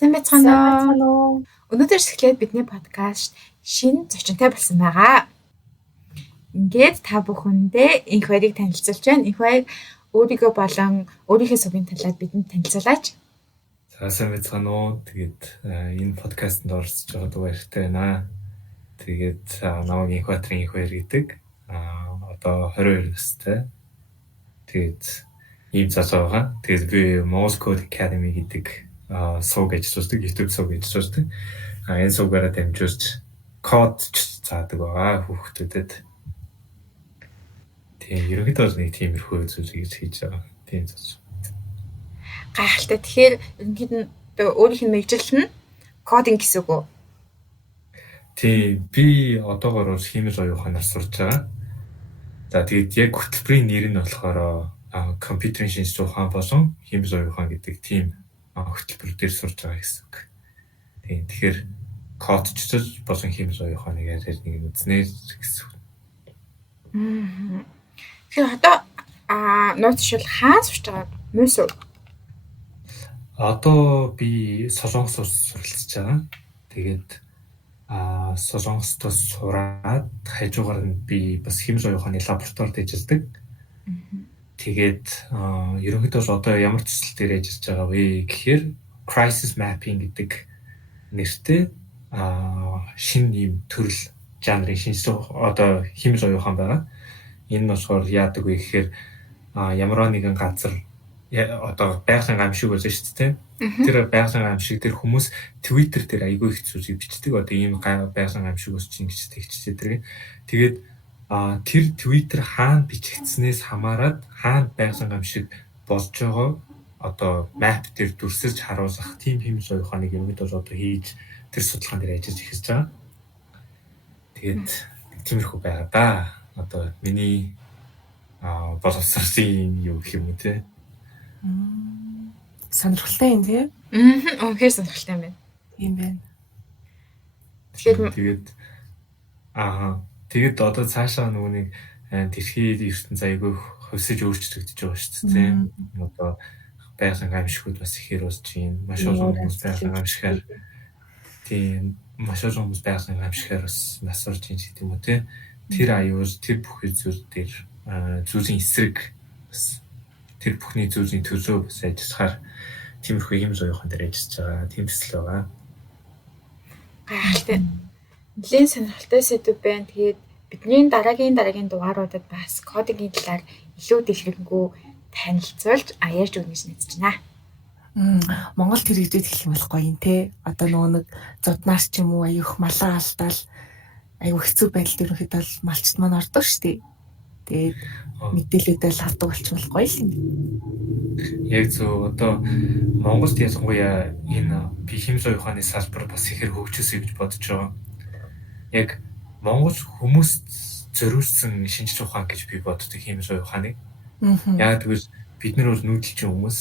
Сайн Сайн байцгаана уу? байцгаана уу? Өнөөдөр эхлээд бидний подкаст шинэ зочинтой болсон байгаа. Ингээд та бүхэндээ энх баярыг танилцуулж байна. Энх баяр өөрийгөө болон өөрийнхөө сувгийн талаар бидэнд танилцуулаач. За сайн байцгаана уу. Тэгээд энэ подкастт оролцож байгаад баяртай байна. Тэгээд намайг Энх Баатрын Энх баяр гэдэг. Одоо 22 настай. Тэгээд ийм залуу байгаа. Тэгээд би Mouse Code Academy гэдэг сувг ажилладаг, YouTube сувг ажилладаг. Энэ сувгаараа дамжуулж код заадаг байгаа хүүхдүүдэд. Тийм ерөнхийдөө нэг тиймэрхүү зүйлийг хийж байгаа. Тийм зүйл. Гайхалтай. Тэгэхээр ерөнхийдөө өөрийнх нь мэргэжил нь кодинг гэсэн үг үү? Тийм би одоогоор химийн оюун ухаанаар сурж байгаа. За тэгээд яг хөтөлбөрийн нэр нь болохоор компьютерийн шинжилгээ ухаан болон химийн оюун ухаан гэдэг тийм хөтөлбөр дээр сурж байгаа гэсэн үг. Тийм тэгэхээр кодчилж болон химийн оюун ухааныг яриад нэг үзнэ гэсэн үг. Тэгэхээр одоо нууцшил хаан сурч байгаа мөс үү? Одоо би Солонгос улс суралцж байгаа. Тэгээд Солонгостоос сураад хажуугаар нь би бас химийн оюун ухааны лабораторид ажилладаг. Тэгээд ерөнхийдөө одоо ямар төсөл дээр ажиллаж байгаа вэ гэхээр crisis mapping гэдэг нэртэй шинэ юм төрөл жанрын шинжилгээ одоо химийн оюун ухаан байгаа. Энэ нь болохоор яадаг вэ гэхээр ямар нэгэн газар одоо байгалийн гамшиг болж шүү дээ. Тэр байгалийн гамшиг дээр хүмүүс Twitter дээр айгүй их зүйлийг бичдэг. Одоо ийм байгалийн гамшиг ус чинь гэж тэгчтэй тэр. Тэгээд тэр Twitter хаана бичигдснээс хамаарат хаана байгалийн гамшиг болж байгаа одоо map дээр дүрсэлж харуулах тийм химийн оюун ухааныг ерөнхийдөө одоо хийж тэр судалгаан дээр ажиллаж эхэлж байгаа. Тэгээд тиймэрхүү байгаа да. Одоо миний боловсролын юу гэх юм те. Сонирхолтой юм тий? Үнэхээр сонирхолтой юм байна. Тийм байна. Тэгээд одоо цаашаа нөгөө нэг дэлхийн ертөнц аягүй хөвсөж өөрчлөгдөж байгаа шүү дээ. Одоо байгалийн гамшигуд бас ихээр болж байна. Маш олон хүмүүс байгалийн гамшигаар тийм маш олон хүмүүс байгалийн гамшигаар бас нас орж ийн гэдэг юм уу те. Тэр аюул тэр бүх зүйл дээр зүйлийн эсрэг бас тэр бүхний зүйлийн төлөө бас ажиллахаар тиймэрхүү химийн оюун ухаан дээр ажиллаж байгаа. Тийм төсөл байгаа. Гайхалтай. Нэлийн сонирхолтой сэдв байна. Тэгээд бидний дараагийн дугааруудад бас кодингийн талаар илүү дэлгэрэнгүй танилцуулж ярьж өгнө гэж найдаж байна. Монголд хэрэгжээд эхлэх юм болохгүй юм те. Одоо нөгөө нэг зоднаас ч юм уу аюух малаа алдаал аюу хэцүү байдалд ерөнхийдөө малчд маань ордог штеп. Тэгээд мэдээлэлдээ л авдаг болчихмолгүй л юм. Яг зөв одоо Монголд ялангуяа энэ химийн оюун ухааны салбар бас ихэр хөгжөөсэй гэж бодож байгаа. Яг Монгол хүмүүст зориулсан шинжилгээ ухаан гэж би боддог химийн оюун ухааныг. Яг тэгвэл бид нар бол нүүдэлчин хүмүүс.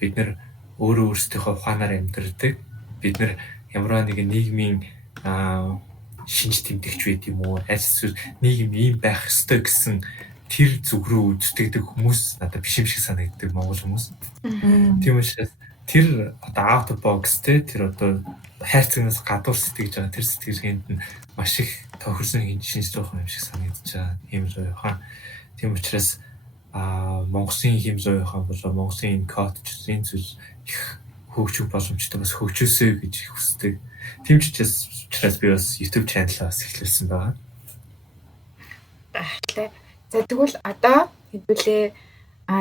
Бид нар өөрөө өөрсдийнхөө ухаанаар амьдардаг. Бид нар ямар нэгэн нийгмийн шинж тэмдэгч байд юм уу? Аль нийгэм ийм байх ёстой гэсэн тэр зүг рүү үздэг хүмүүс надад биш юм шиг санагддаг монгол хүмүүс. Тийм учраас тэр одоо out of box тэр одоо хайрцагнаас гадуур сэтгэж байгаа тэр сэтгэлгээнд нь маш их тохирсон шинжилгээ ухаан юм шиг санагдаж байгаа химийн оюун ухаан. Тийм учраас Монголын химийн оюун ухаан болоо Монголын кодчдын зүйл их хөгжих боломжтой бас хөгжөөсэй гэж хүсдэг. Тийм ч учраас би бас YouTube channel-аас эхлүүлсэн байгаа. За тэгвэл одоо хэдүүлээ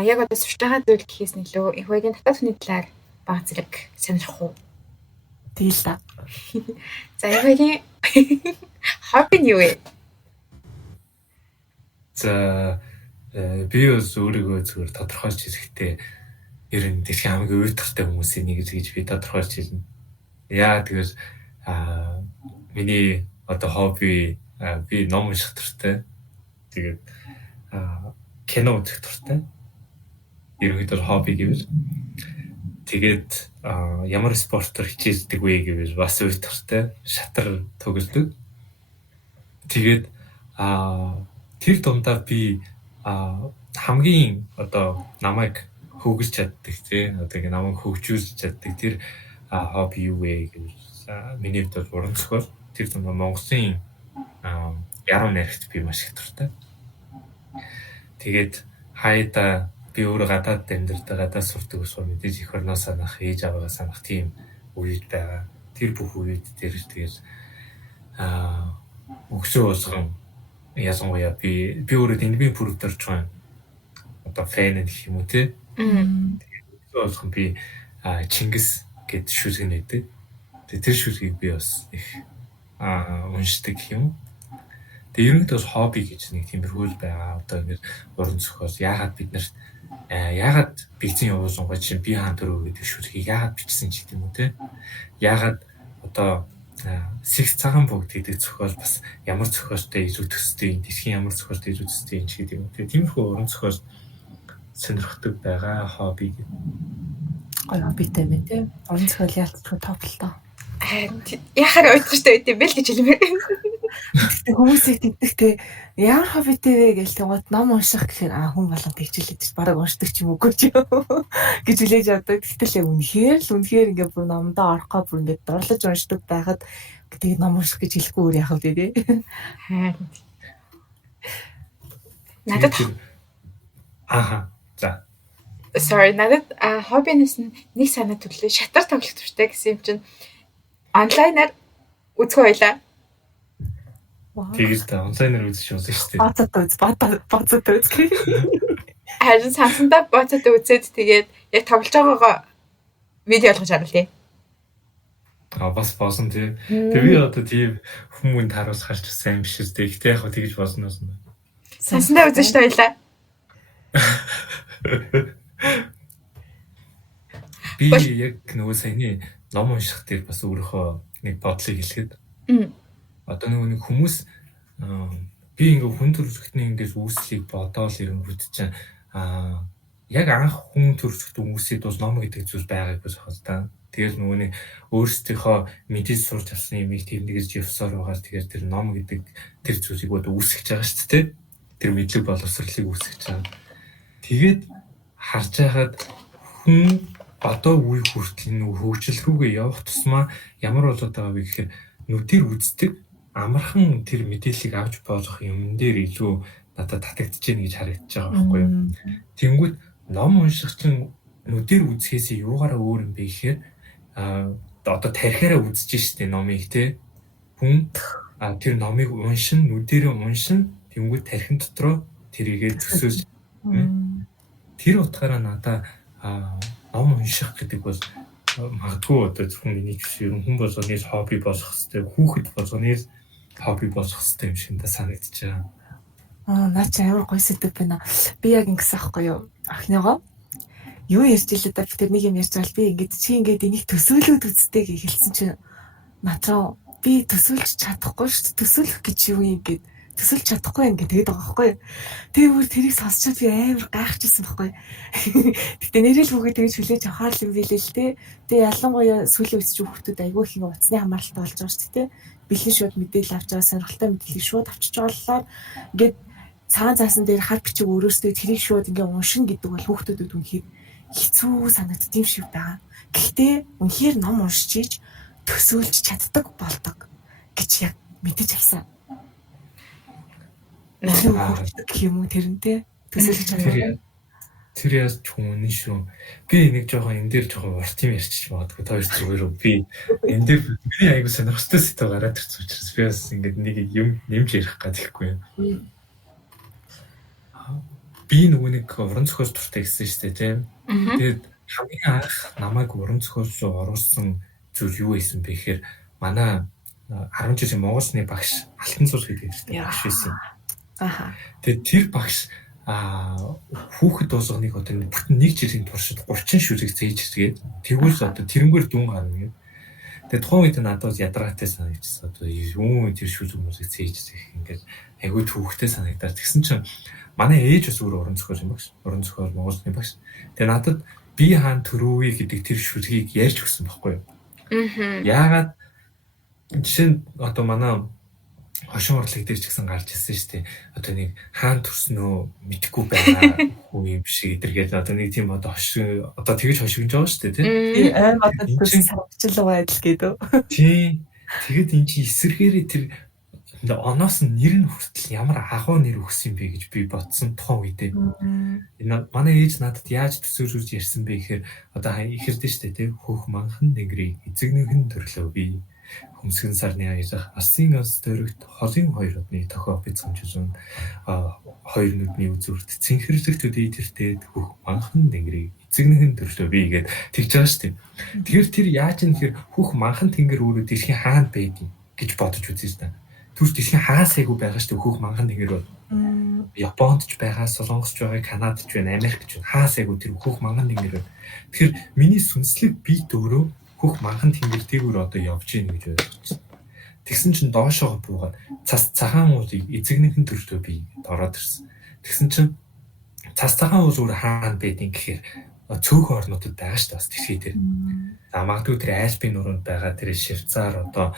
яг одоо сурч байгаа зүйл гэхээс нөлөө их баягийн татвар хүний талаар баг зэрэг сонирх уу? Тэгэл та. За их баягийн хобби нь юу вэ? За би бас өөрийгөө зүгээр тодорхойлж хэлэхдээ ер нь дэлхийн хамгийн уйтгартай хүмүүсийн нэг гэж би тодорхойлж хэлнэ. Яа тэгвэл миний одоо хобби би ном унших дуртай. Тэгээд кино үзэх дуртай. Ерөнхийдөө хобби гэвэл тэгээд ямар спортоор хичээлдэг вэ гэвэл бас уйтгартай. Шатар тоглодог. Тэгээд тэр дундаа би хамгийн одоо намайг хөгжиж чаддаг тий одоо намайг хөгжүүлж чаддаг тэр хобби юу вэ гэж миний хувьд бол уран зохиол. Тэр нь Монголын яруу найрагт би маш их дуртай. Тэгээд хаяада би өөрөө гадаад амьдардаг, гадаад сурдаг ус мэдээж их орноо санах, ээж аваагаа санах тийм үед байгаа. Тэр бүх үед дээр тэгээд өгсөө болгон ялангуяа би өөрөө Дэнбийн бүрд орж байгаа одоо фэн гэх юм уу те. Өгсөө болгон би Чингис гэд шүлгэн байдаг. Тэгээд тэр шүлгийг би бас их уншдаг юм. Тэгээд ерөнхийдөө бас хобби гэж нэг тиймэрхүү байгаа. Одоо ингэ уран зохиол яагаад бигцэн явуулсан гоо чинь би хаан төрөө гэдэг шүлгийг яагаад бичсэн ч гэдэг юм уу те. Яагаад одоо Сэгс цагаан бүгд гэдэг зохиол бас ямар зохиолтой илүү төстэй, дэлхийн ямар зохиолтой илүү төстэй юм ч гэдэг юм. Тэгээд тиймэрхүү уран зохиол сонирхдаг байгаа хобби гэдэг. Гоё хоббитэй мэн те. Уран зохиол яалтчгүй тоглолтоо. Яхаар уйдгартай байт юм бэл гэж хэлмээр. Гэхдээ хүмүүсийг тэгдэхтэй ямар хоббитэй вэ гэж тэгвэл ном унших гэхээр хүн болгон тэгжлээд чи бараг уншдаг ч юм уу гэж хүлээж авдаг. Гэтэл үнэхээр ингээ бүр номдоо орохгүй бүр ингээ дурлаж уншдаг байхад тэгээд ном унших гэж хэлэхгүй өөр яах вэ те. Надад за. Sorry, надад хоббинес нэг санаа төрлөө шатар тоглох туртай гэсэн юм чинь онлайнаар үзэх байлаа. Тэгээд онлайнаар үзэж шүү дээ. Боцод үз. Харин сансандаа боцод үзээд тэгээд яг тоглож байгаагаа видео олгож харуулъя. Бас босон тий. Тэг би одоо тийм хүмүүнд харуулж харж сайн биш үү. Гэхдээ яг тэгж босно. Сансандаа үзэж шүү байлаа. Би яг нөгөө саяны ном унших дээр бас өөрийнхөө нэг бодлыг хэлэхэд одоо нэг хүмүүс би ингээ хүн төрөлхтний ингээс үүслийг бодоол ирэнгүүт чинь яг анх хүн төрөлхт хүмүүсийн тус ном гэдэг зүйл байгааг бас хол та. Тэгэл нөгөө нэг өөрсдийнхөө мэдээж сурч авсан юмыг тэрнээс явсаар байгаа. Тэгэхээр тэр ном гэдэг тэр зүйлийг бод үүсгэж байгаа шүү дээ. Тэр мэдлэг боловсролыг үүсгэж байгаа. Тэгээд харж байхад хүн одоо үе хүртэл нөгөө хөгжил рүүгээ явах тусмаа ямар болоод байгаа вэ гэхээр нүдээр үздэг амархан тэр мэдээллийг авч болох юм дээр илүү надад татагдж байна гэж харагдаж байгаа байхгүй юу. Тэнгүүд ном унших чинь нүдээр үзэхээс юугаараа өөр юм бэ гэхээр одоо тархиараа үзэж штэ номыг те. Хүн тэр номыг уншин, нүдээр уншин, тэнгүүд тархин дотроо тэрийгээ төсөөлж тэр утгаараа надаа ном унших гэдэг бол магадгүй одоо зөвхөн миний гэсэн хүн болгоны хобби болох хэвээр хүүхэд болгоны хобби болох хэвээр юм шиг надад санагдаж байгаа. Наа чи амар гоё сэдв байна. Би яг ингэсэн аахгүй юу? Ахныгоо юу ярьж илээ да гэхдээ нэг юм ярьж байгаа л би ингэж чи ингэж энийг төсөөлөд үзтээ гэж хэлсэн чинь натраа би төсөөлж чадахгүй шүү дээ. Төсөөлөх гэж юу юм гээд төсөөлж чадахгүй юм гээд тэгээд байгаа байхгүй юу? Тэгээ бүр тэрийг сонсчод би амар гайхчихсан байхгүй юу? Гэтэ нэрэл бүгээ тэгж хүлээж авахаар юм билээ л те. Тэгээ ялангуяа сүүлийн үсч хүүхдүүд айгүй их ингэ утасны хамааралтай болж байгаа шүү дээ те. Бэлэн шууд мэдээлэл авч байгаа сонирхолтой мэдээллийг шууд авчиж боллоо. Ингээд цагаан заасан дээр хар бичиг өөрөөсөө тэрийг шууд ингээ уншин гэдэг бол хүүхдүүдэд үнэхээр хэцүү санагддаг юм шиг байгаа. Гэхдээ үнэхээр ном уншиж төсөөлж чаддаг болдог гэж яг мэдэж авсан. Гэх юм уу тэрнтэй төсөөлж чаддаг. Тэр яс ч үнэн шүү. Би нэг жоохон энэ дээр жоохон урт юм ярьчих магадгүй та хоёр зүгээр үү. Би энэ дээр миний аягүй сонирхолтой сэдв гараад ирсэн учраас би бас ингээд нэг юм нэмж ярих гэдэггүй юм. Би нөгөө нэг уран зохиол дуртай гэсэн шүү дээ тийм. Тэгээд хамгийн анх намайг уран зохиол руу оруулсан зүйл юу байсан бэ гэхээр манай 10 жилийн Монголны багш Алтан цус гэдэг багш байсан. Тэгээд тэр багш хүүхэд болгоныг одоо бүтэн нэг жилийн туршид 30 шүлэг зээж иргээд тэгвэл одоо тэрнгээр дүн гарна гэдэг. Тэгээд тухайн үед надад ядаргаатай санагдчихсан. Одоо юу тэр шүлэг мөсөг зээж ирэх ингээд айгүй төвхтэй санагдаад тэгсэн чинь манай ээж бас өөр уран зохиол юм багш. Уран зохиол Монголны багш. Тэгээд надад би хаан төрөвөө гэдэг тэр шүлгийг ярьж өгсөн байхгүй юу? Яагаад жишээ нь одоо манай хошин урлаг дээр ч гэсэн гарч ирсэн шүү дээ. Одоо нэг хаан төрснөө мэдхгүй байгаа хүн юм шиг эдэргээд одоо нэг тийм одоо одоо тэгэж хошигнож байгаа шүү дээ тий. Аим одоо төрсөн санагчлал байдал гэдэг. Тий. Тэгэд эн чинь эсэргээрээ тэр оноос нь нэр нь хүртэл ямар агуу нэр өгсөн бэ гэж би бодсон тухайн үедээ. Энэ манай ээж надад яаж төсөөлж ярьсан бэ гэхээр одоо ихэрдэж штэ тий хөөх манхан нэнгэрийг эзэгнийхэн төрлөө би хөмсгөн сарны аяах асын ас дөрөгт холын хоёр одны тохио бицэмжсэн хоёр нүдний үзүүрт цэнхэрлэг төдий тэртээд хөөх манхан нэнгэрийг эзэгнийхэн төрлөө би гэд тэгж байгаа штэ. Тэгэхээр тэр яаж юм гэхээр хөөх манхан тэнгэр өөрөө дэлхийн хаан байдгийг гэж бодож үзье та. Түр дэлхийн хагас айгу байгаа шүү дээ хөөх манхан тэнгэр бол. Японд ч байгаа, Солонгосч байгаа, Канадч байна, Америкч байна. Хагас айгу тэр хөөх манхан тэнгэр байна. Тэгэхээр миний сүнслэг биет өөрөө хөөх манхан тэнгэр дээгүүр одоо явж ийн гэж ойлгож байна. Тэгсэн чинь доошоо буугаад цас цагаан уусыг эзэгнийхэн төрлөө би гэдээ ороод ирсэн. Тэгсэн чинь цас цагаан уус өөр хаана байдгийг гэхээр цөөхөн орнуудад байгаа шүү дээ бас дэлхий дээр. За магадгүй тэр Альпийн нуруунд байгаа тэр Швейцар одоо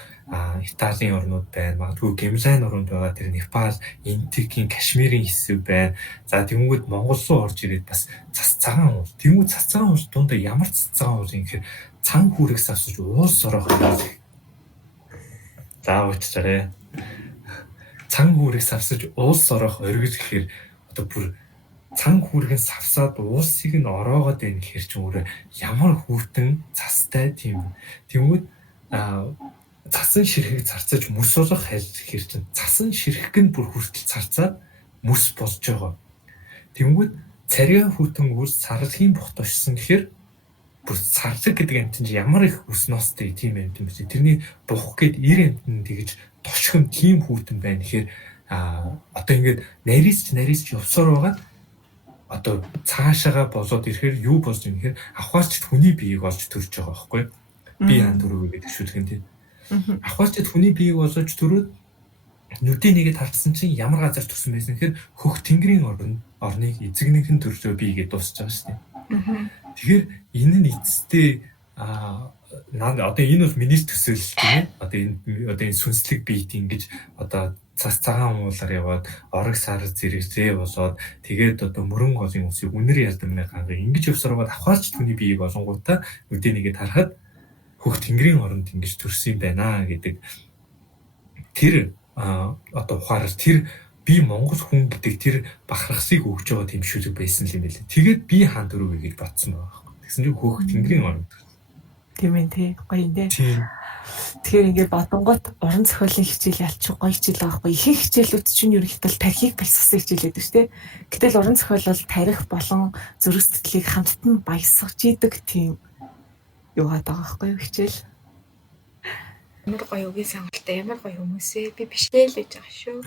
Италийн орнууд байна. Магадгүй Гималайн нуруунд байгаа тэр Непал, Индикийн, Кашмирийн хэсэг байна. За тэнгууд Монгол руу орж ирээд бас цас цагаан уус. Тэнгууд цас цагаан уус дундаа ямар цас цагаан уус юм гэхээр цан хүүрэг савсаж уус сорох юм. За уучраа. Цан хүүрэг савсаж уус сорох оргиж гэхээр одоо бүр цан хүүргэн савсаад уусыг нь ороогоод байна гэхэр чи өөрөө ямар хүүтэн цастай тийм. Тэнгүүд цасан ширхэг царцаж мөс болох хэл гэхэр чи цасан ширхэг нь бүр хүртэл царцаад мөс болж байгаа. Тэнгүүд царай хүүтэн үс сарлгийн бухт очсон гэхэр бүр сарлаг гэдэг амт чинь ямар их үс ноостой тийм амт юм бэ. Тэрний бух гээд 90 амтнд тэгж тошхон тийм хүүтэн байна гэхэр одоо ингээд нарийч явсаар байгаа одоо цаашаага болоод ирэхээр юу болж юм гэхээр авахаарч хүний биеийг олж төрж байгаа байхгүй би хаан төрөө гэдэг шүлгэн тийм авахаарч хүний биеийг олж төрөөд нүдээ нэгэд харсан чинь ямар газар төрсөн байсан гэхээр хөх тэнгэрийн орныг эзэгнийхэн төрлөө би гэж дуусч байгаа шүү дээ. Тэгэхээр энэ нь эцэстээ одоо энэ бол миний төсөөлөл тийм ээ одоо энэ сүнслэг биет ингэж одоо цас цагаан уулаар яваад орог сар зэрэгцээ болоод тэгээд одоо мөрөн голын усыг үнэр ялдамны ганга ингэж явсаар байгаад авахаарч түүний биеийг олонгуудаа нүдээ нэгэд харахад хөх тэнгэрийн оронд ингэж төрсөн юм байна гэдэг тэр одоо ухаараар тэр би Монгол хүн гэдэг тэр бахархсыг өгж байгаа тийм шүлэг байсан юм билээ. Тэгээд би хаан дөрөв гэж батсан байгаа байхгүй. Тэгсэн чинь хөх тэнгэрийн оронд тийм ээ тий гоё юм дээ. Тэгэхээр ингээд бодонгот уран зохиолын хичээл ялчих гоё хичээл байгаа байхгүй. Ихэнх хичээлүүд чинь ерөнхийдөө тарихыг баясгасан хичээл байдаг шүү дээ. Гэтэл уран зохиол бол тарих болон зүрх сэтгэлийг хамтдан баясгаж идэг тийм юугаад байгаа байхгүй хичээл. Ямар гоё үгийн сонголттой, ямар гоё хүмүүсээ би бишээ л гэж байгаа шүү.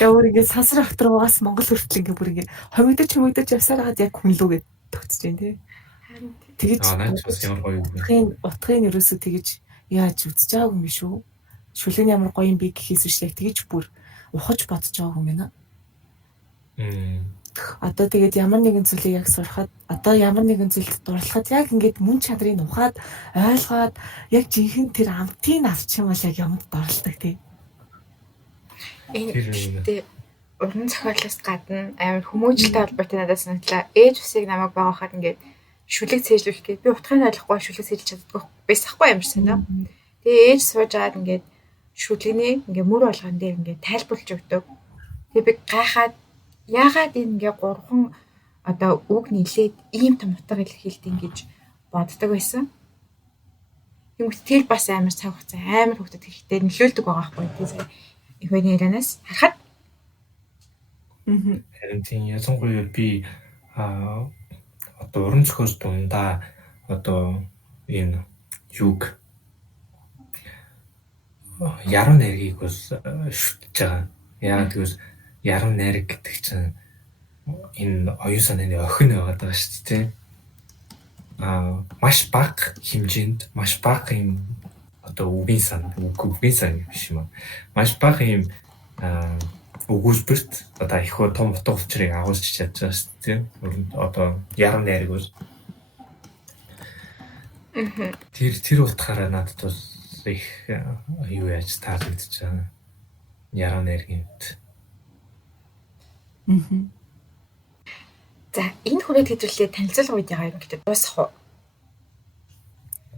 Яа өөрийгөө сансар авторгоогоос Монгол хүртэл ингээд бүр ингээд хомигдож явсаар хагаад яг хүнлүүгээд тогтож जैन тий. Тэгэж ямар гоё юм. Утгын ерөөсөө тэгэж яаж үзэж байгаагүй юм биш үү? Шүлэг ямар гоё юм бэ гэхээс биш яг тэгэж бүр ухаж бодож байгаагүй юм байна. Одоо тэгээд ямар нэгэн зүйлийг яг сурахад одоо ямар нэгэн зүйлд дурлахад яг ингээд мөн чанарыг ухаад ойлгоод яг жинхэнэ тэр амтыг авчих юм бол яг юмд дорлдог тий. Энэ уран зохиолоос гадна амар хүмүүжлэлтэй холбоотой надад санагдлаа. Ээж усыг намайг багахад ингээд шүлэг цээжлүүлэх гээд би утгыг ойлгохгүй шүлэг цээжлж чаддаггүй байсахгүй юм шиг санаа. Тэгээ ээж сууж агаад ингээд шүлэгний ингээд мөр болгон дээр ингээд тайлбарлаж өгдөг. Тэгээ би гайхаад яагаад энэ ингээд гурван одоо үг нийлээд ийм том утга илэрхийлдэг гэж боддог байсан. Тэнгүүт тэр бас амар цаг хугацаа амар хөвгдөд хэрэгтэй нөлөөлдөг байгаа байхгүй тийм их хоёрын ярианаас харахад харин тийм ялангуяа би одоо уран зохиол дундаа одоо энэ юг яруу найргийг бол шүтж байгаа. Яагаад гэвэл яруу найраг гэдэг чинь энэ оюун санааны охин байгаад байгаа шүү дээ. Маш бага хэмжээнд маш бага юм одоо үгийн сан биш юм аа. Маш бага юм өгүүлбэрт одоо их том утга учирыг агуулж чадж байгаа шүү дээ. Одоо яруу найраг бол тэр утгаараа надад бол их юу яаж таалагдж байгаа. яруу найргийн үед. За энэ хүрээд хэдүүлээ танилцуулга видео ерөнхийдөө дуусах уу?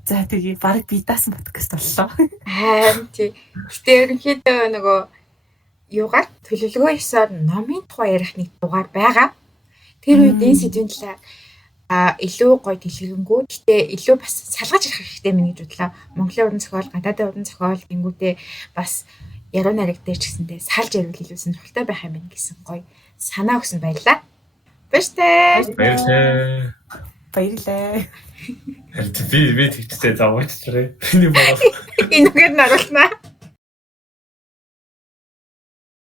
За тэгээ баг би даасан подкаст боллоо. Тий. Гэтэ ерөнхийдөө нөгөө юугаар төлөвлөгөө ёсоор номын тухай ярих нэг дугаар байгаа. Тэр үед энэ сэдвийн талаар илүү гоё дэлгэрэнгүй. Гэтэ илүү бас салгаж ярих хэрэгтэй мэн гэж бодлоо. Монголын уран зохиол, гадаадын уран зохиол гингүүтээ бас яруу найраг дээр ч гэсэндээ салж ярил илүү сонирхолтой байх юм байна гэсэн гоё санаа өгсөн баялаа. Баярлалаа. Баярлалаа. Би тэгчтэй заваачлаарай. Миний баг. Энэ үгээр наруулнаа.